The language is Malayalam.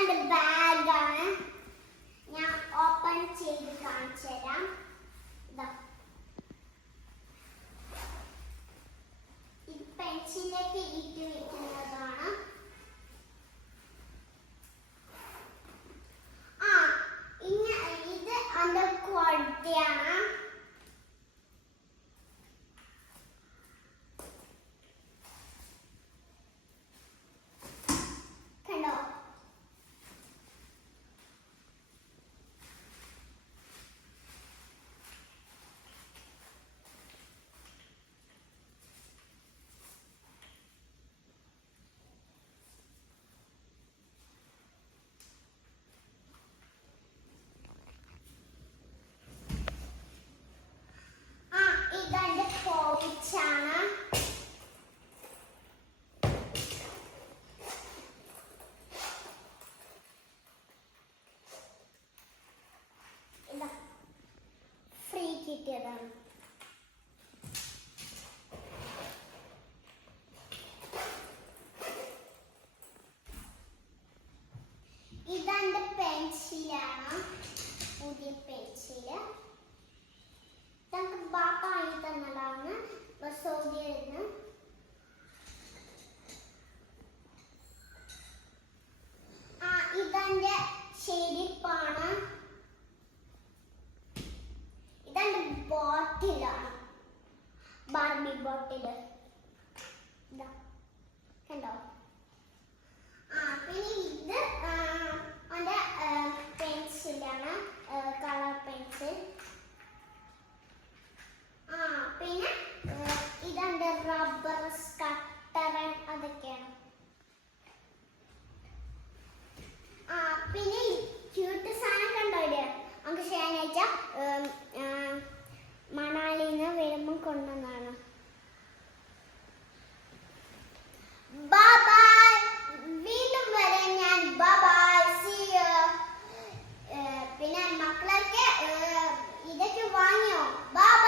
ഇതാണ്ട് ബാഗാണ്. ഞാൻ ഓപ്പൺ ചെയ്ത് കാണിച്ചു തരാം. ഇത് പെൻസിലേക്ക് ഇട്ട് വെക്കുന്നതാണ്. ഇത് അതിന്റെ ക്വാളിറ്റിയാണ്. കണ്ടോ? ഇതെന്റെ പൗച്ചാണ്. ഇതാ ഫ്രീ കിട്ടിയതാണ്. ഇതെന്റെ പെൻസിലാണ്, പുതിയ പെൻസില്. ഇതൊക്കെ ബാപ്പ വാങ്ങി തന്നതാണ് സൗദിയിൽ നിന്ന്. ഇതെന്റെ ചെരുപ്പാണ്. ഇതെന്റെ ബോട്ടിലാണ്, ബാർബി ബോട്ടില്. കണ്ടോ? പിന്നെ ഇത് അവന്റെ പെൻസിലാണ്, കളർ പെൻസിൽ. പിന്നെ ഇതെന്റെ റബ്ബർ കട്ടർ, അതൊക്കെയാണ്. പിന്നെ ക്യൂട്ട് സാധനം കണ്ടോ? ഇത് നമുക്ക് ശനിയാഴ്ച മണാലിയിൽ നിന്ന് വരുമ്പം കൊണ്ടുവന്നാണ്. ബൈ, വീണ്ടും വരാം ഞാൻ. Bye, see you. പിന്നെ മക്കളൊക്കെ ഇതൊക്കെ വാങ്ങിയോ? ബൈ.